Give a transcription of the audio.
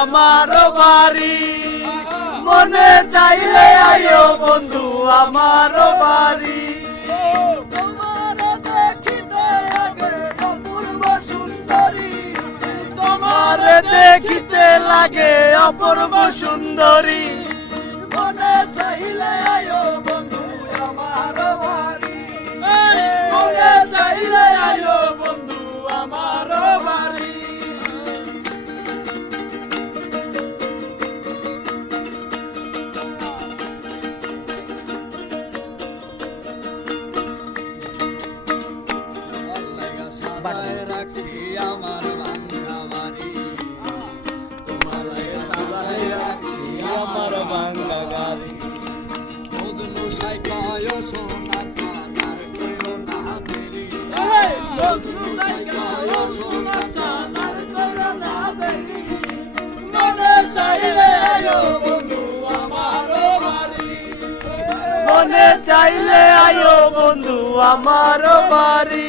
আমার বাড়ি, মনে চাইলে আয়ো বন্ধু আমার বাড়ি। তোমার দেখিতে লাগে অপূর্ব সুন্দরী, তোমার দেখিতে লাগে অপূর্ব সুন্দরী, মনে চাইলে আয়ো বন্ধু আমার বাড়ি, মনে চাইলে আয়ো বন্ধু আমার বাড়ি। সাজায় রাখছি আমার ভাঙা বাড়ি, তোমার লাগে সাজায় রাখছি আমার ভাঙা বাড়ি। মজনু সাইকায় সোনার চাঁদার কইরো না দেরি, মজনু সাইকায় সোনার চাঁদার কইরো না দেরি, মনে চাইলে আয়ো বন্ধু আমার বাড়ি, মনে চাইলে আয়ো বন্ধু আমার বাড়ি।